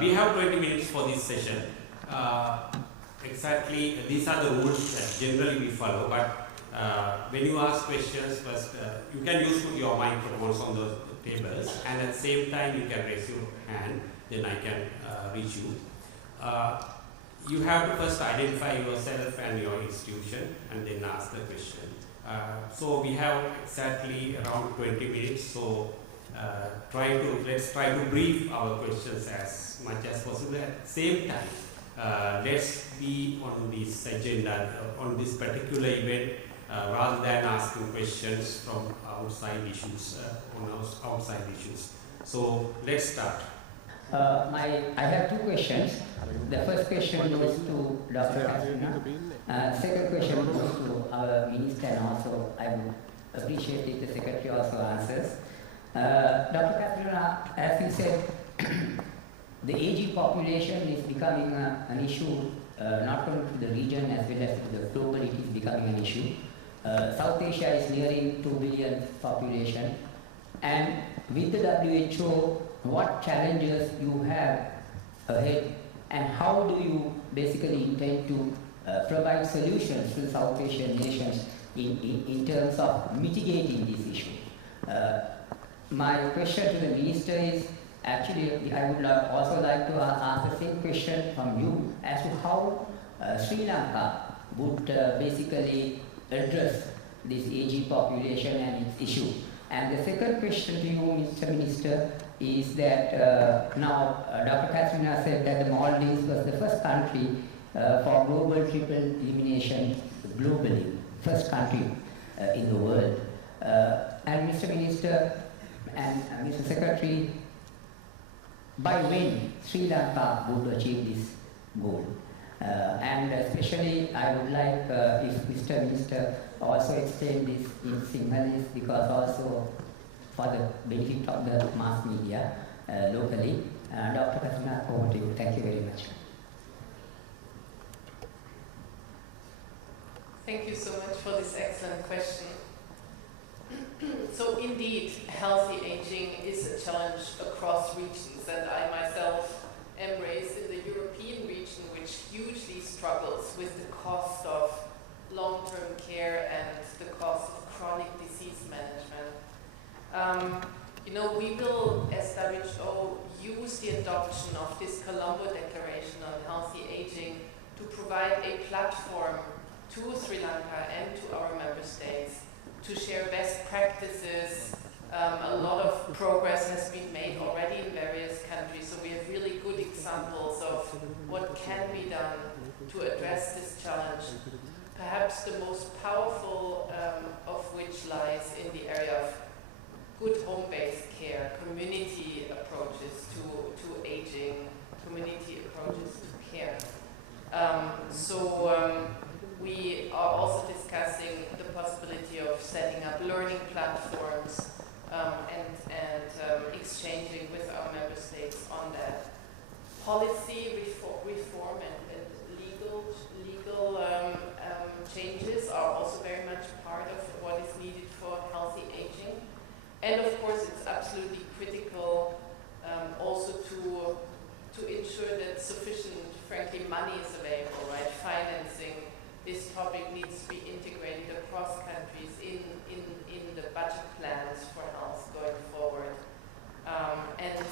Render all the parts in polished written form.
We have 20 minutes for this session. Exactly, these are the rules that generally we follow, but when you ask questions, first you can use your microphones on the tables, and at the same time you can raise your hand, then I can reach you. You have to first identify yourself and your institution, and then ask the question. So we have exactly around 20 minutes, so let's try to brief our questions as much as possible. At the same time, let's be on this agenda, on this particular event, rather than asking questions from outside issues, outside issues. So let's start. I have two questions. The first question goes to Dr. Katrina. Second question goes to our minister, and also I would appreciate if the secretary also answers. Dr. Katrina, as you said, the aging population is becoming an issue not only to the region as well as to the global. It is becoming an issue. South Asia is nearing 2 billion population, and with the WHO, what challenges you have ahead, and how do you basically intend to provide solutions to South Asian nations in terms of mitigating this issue? My question to the minister is, actually I would also like to ask the same question from you as to how Sri Lanka would basically address this aging population and its issue. And the second question to you, Mr. Minister, is that now Dr. Katrina said that the Maldives was the first country for global triple elimination globally, first country in the world. And Mr. Minister and Mr. Secretary, by when Sri Lanka would achieve this goal? And especially I would like if Mr. Minister also explain this in Sinhalese, because also for the benefit of the mass media locally. Dr. Katrina, over to you. Thank you very much. Thank you so much for this excellent question. So indeed, healthy aging is a challenge across regions, and I myself am raised in the European region, which hugely struggles with the cost of long-term care and the cost of chronic disease management. We will, as WHO, use the adoption of this Colombo Declaration on Healthy Aging to provide a platform to Sri Lanka and to our member states to share best practices. A lot of progress has been made already in various countries, so we have really good examples of what can be done to address this challenge. Perhaps the most powerful of which lies in the area of good home-based care, community approaches to aging, community approaches to care. We are also discussing the possibility of setting up learning platforms and exchanging with our member states on that. Policy reform and legal changes are also very much part of what is needed for healthy aging. And of course, it's absolutely critical also to ensure that sufficient, frankly, money is available, right? Financing this topic needs to be integrated across countries in the budget plans for health going forward. And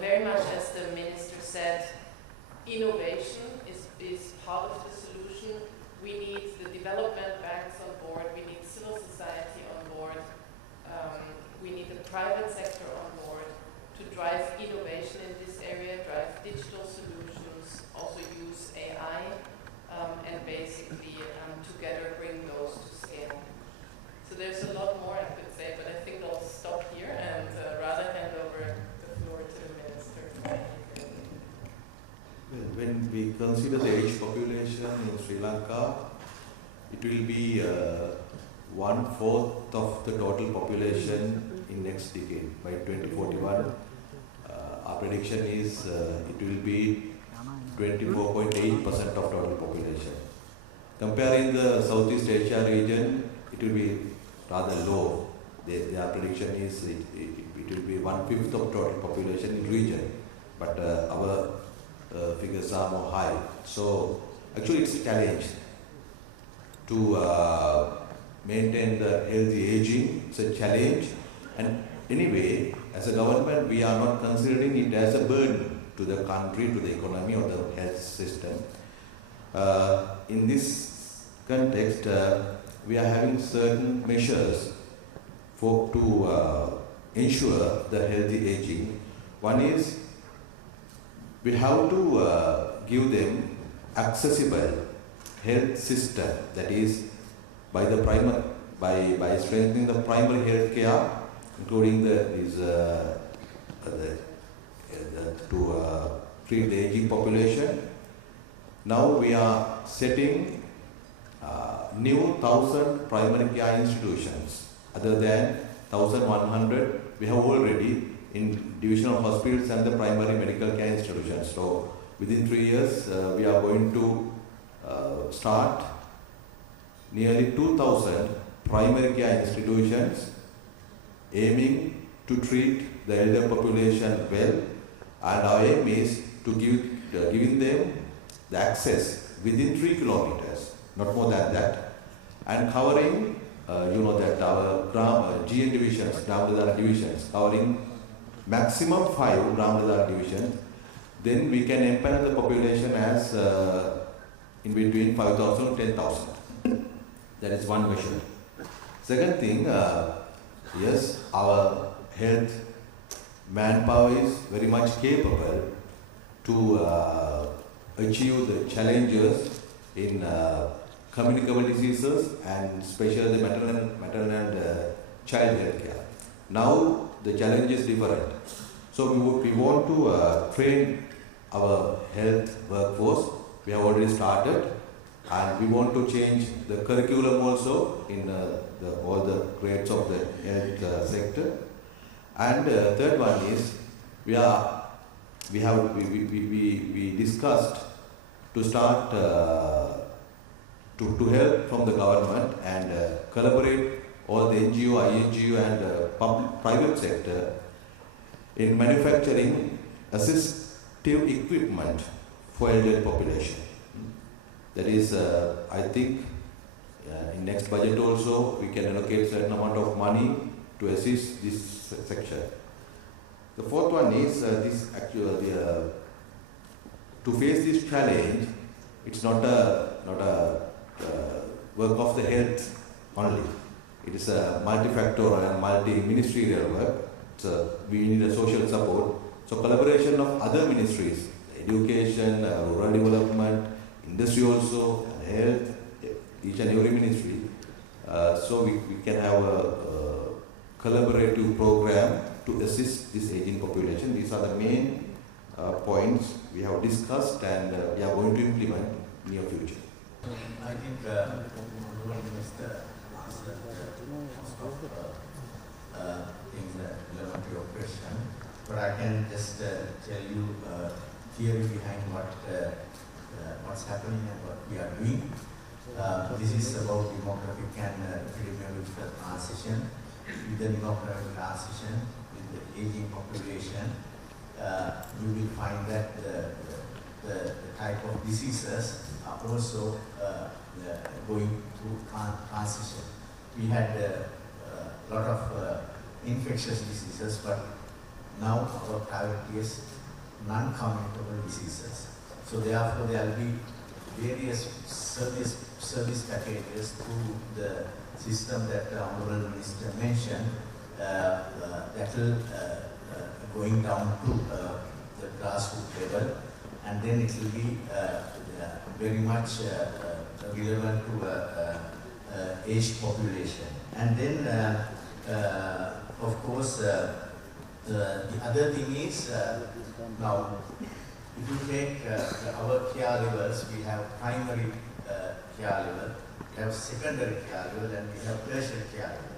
very much as the minister said, innovation is part of the solution. We need the development banks on board, we need civil society on board, we need the private sector on board to drive innovation in this area, drive digital solutions, also use AI, and basically together bring those to scale. So there's a lot more I could say, but I think I'll stop here and rather hand over the floor to the minister. Well, when we consider the age population in Sri Lanka, it will be 1/4 of the total population in next decade. By 2041, our prediction is it will be 24.8% of total population. Comparing the Southeast Asia region, it will be rather low. Their prediction is it will be 1/5 of total population in region. but our figures are more high. So actually it's a challenge to maintain the healthy aging. It's a challenge, and anyway, as a government, we are not considering it as a burden to the country, to the economy or the health system. In this context, we are having certain measures to ensure the healthy aging. One is we have to give them accessible health system, that is by strengthening the primary health care, including to treat the aging population. Now we are setting new 1,000 primary care institutions other than 1,100 we have already in divisional hospitals and the primary medical care institutions. So within 3 years we are going to start nearly 2,000 primary care institutions aiming to treat the elder population well, and our aim is to giving them the access within 3 kilometers, not more than that, and covering, you know that our GN divisions, Gram divisions, covering maximum 5 Gram divisions, then we can empanel the population as in between 5,000 to 10,000. That is one measure. Second thing, yes, our health manpower is very much capable to achieve the challenges in communicable diseases and especially the maternal and child health care. Now the challenge is different. So we want to train our health workforce. We have already started, and we want to change the curriculum also in all the grades of the health sector. And third one is we discussed to start to help from the government and collaborate all the NGO, INGO and private sector in manufacturing assistive equipment for elderly population. That is, I think in next budget also we can allocate certain amount of money to assist this section. The fourth one is to face this challenge. It's not a work of the health only. It is a multifactorial and multi-ministerial work. So we need a social support. So collaboration of other ministries, education, rural development, industry also, and health, each and every ministry. So we can have a collaborative program to assist this aging population. These are the main points we have discussed and we are going to implement in near future. I think Minister answered most of things that relevant to your question, but I can just tell you theory behind what's happening and what we are doing. This is about demographic and epidemiological transition. With the demographic transition, with the aging population, you will find that the type of diseases are also going through transition. We had a lot of infectious diseases, but now our priority is non-communicable diseases. So therefore there will be various service packages through the system that the Honorable Minister mentioned that will going down to the grassroots level, and then it will be very much relevant to aged population. And then of course the other thing is now if you take our care levels, we have primary care level, we have secondary care level, and we have tertiary care level.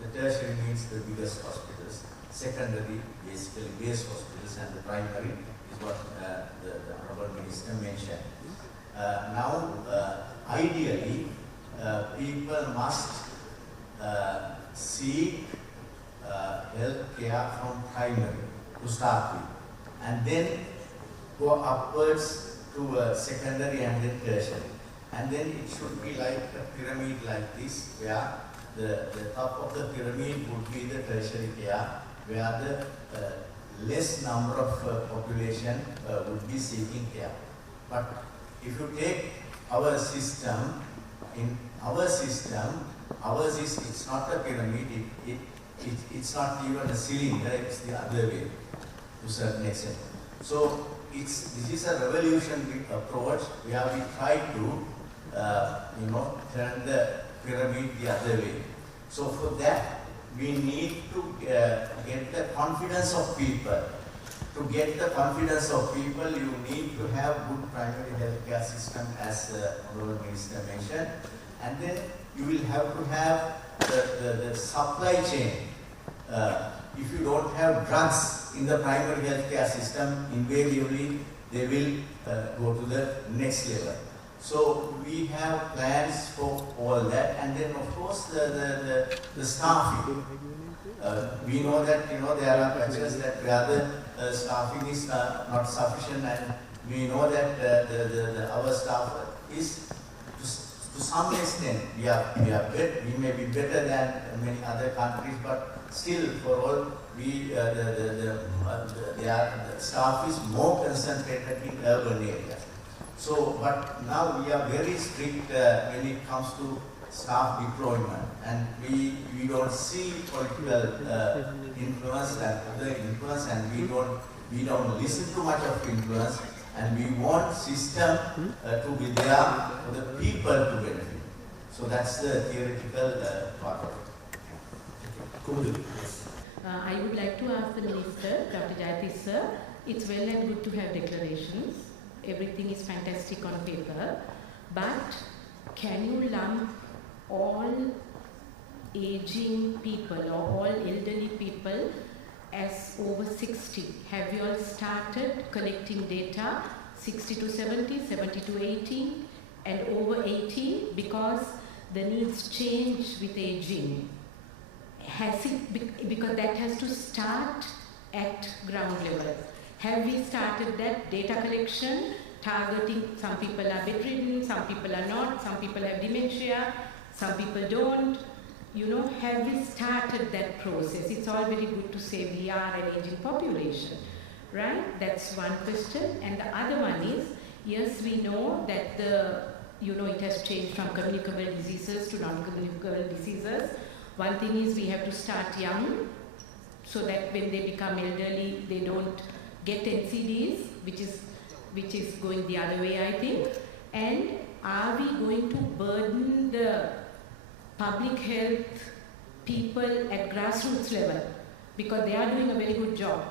The tertiary means the biggest hospitals, secondary basically base hospitals, and the primary is what the Honorable Minister mentioned. Now, ideally, people must seek health care from primary to start with, and then go upwards to secondary and then tertiary. And then it should be like a pyramid like this, where the top of the pyramid would be the tertiary care, where the less number of population would be seeking care. But if you take our system, in our system, ours is, it's not a pyramid, it's not even a cylinder, it's the other way to a certain extent. So this is a revolutionary approach where we try to turn the pyramid the other way. So for that, we need to get the confidence of people. To get the confidence of people, you need to have good primary healthcare system, as the Honorable Minister mentioned, and then you will have to have the supply chain. If you don't have drugs in the primary healthcare system, invariably they will go to the next level. So we have plans for all that, and then of course the staffing. We know that there are patches that where the staffing is not sufficient, and we know that our staff is to some extent we may be better than many other countries, but still for all the staff is more concentrated in urban areas. So, but now we are very strict when it comes to staff deployment, and we don't see political influence and other influence, and we don't listen to much of influence, and we want system to be there for the people to benefit. So that's the theoretical part of it. I would like to ask the Minister, Dr. Jayathis sir, it's well and good to have declarations. Everything is fantastic on paper, but can you lump all aging people or all elderly people as over 60? Have you all started collecting data 60 to 70, 70 to 80 and over 80, because the needs change with aging? Has it, because that has to start at ground level. Have we started that data collection, targeting some people are bedridden, some people are not, some people have dementia, some people don't? Have we started that process? It's all very good to say we are an aging population, right? That's one question. And the other one is, yes, we know that it has changed from communicable diseases to non-communicable diseases. One thing is we have to start young, so that when they become elderly, they don't get NCDs, which is going the other way, I think. And are we going to burden the public health people at grassroots level? Because they are doing a very good job,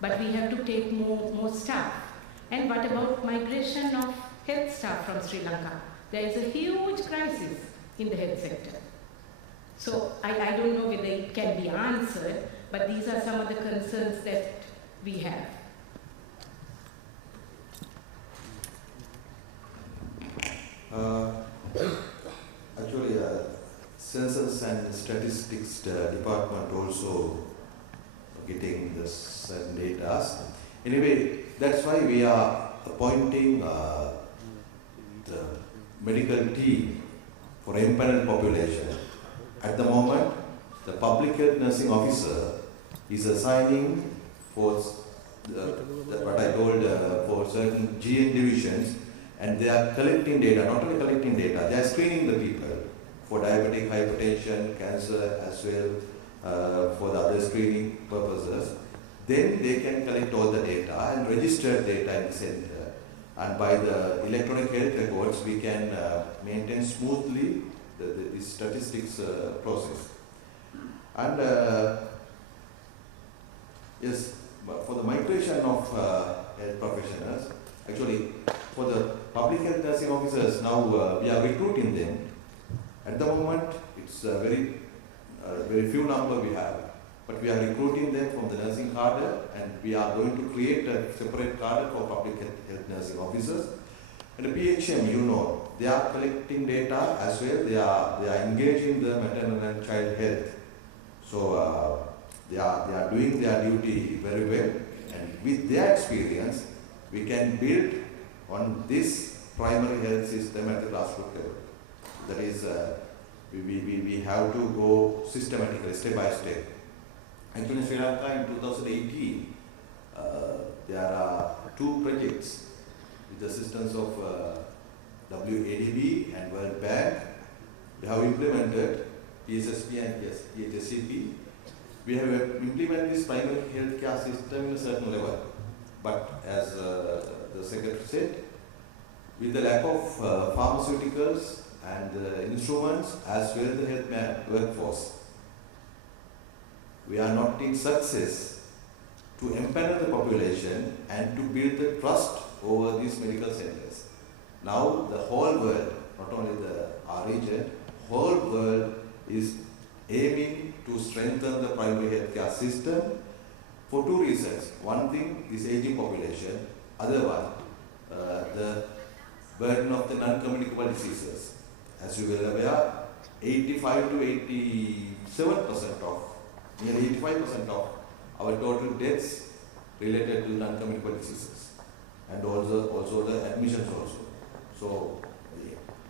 but we have to take more staff. And what about migration of health staff from Sri Lanka? There is a huge crisis in the health sector. So I don't know whether it can be answered, but these are some of the concerns that we have. Actually, Census and Statistics Department also getting the certain data. Anyway, that's why we are appointing the medical team for empaneled population. At the moment, the public health nursing officer is assigning for what I told for certain GN divisions, and they are collecting data, not only collecting data, they are screening the people for diabetic, hypertension, cancer as well, for the other screening purposes. Then they can collect all the data and register data in the center. And by the electronic health records, we can maintain smoothly the statistics process. And yes, for the migration of health professionals, actually for the public health nursing officers, now we are recruiting them. At the moment, it's very few number we have, but we are recruiting them from the nursing cadre, and we are going to create a separate cadre for public health nursing officers. And the PHM, they are collecting data as well. They are engaging the maternal and child health. So they are doing their duty very well, and with their experience, we can build on this primary health system at the grassroots level. That is, we have to go systematically, step by step. Actually, in Sri Lanka in 2018, there are 2 projects with the assistance of WADB and World Bank. We have implemented PSSP and PHSCP. We have implemented this primary healthcare system in a certain level. But as the Secretary said, with the lack of pharmaceuticals and instruments as well as the health workforce, we are not in success to empanel the population and to build the trust over these medical centers. Now the whole world, not only our region, whole world is aiming to strengthen the primary healthcare system for 2 reasons. One thing is aging population, other one, the burden of the non-communicable diseases. As you will aware, 85 to 87% of, nearly 85% of our total deaths related to non-communicable diseases, and also the admissions also. So,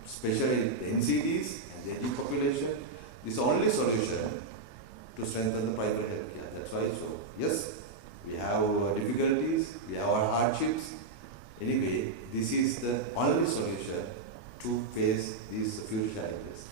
especially the NCDs and the aging population, this is the only solution to strengthen the primary health care. That's why, so yes, we have difficulties, we have our hardships. Anyway, this is the only solution to face these future challenges.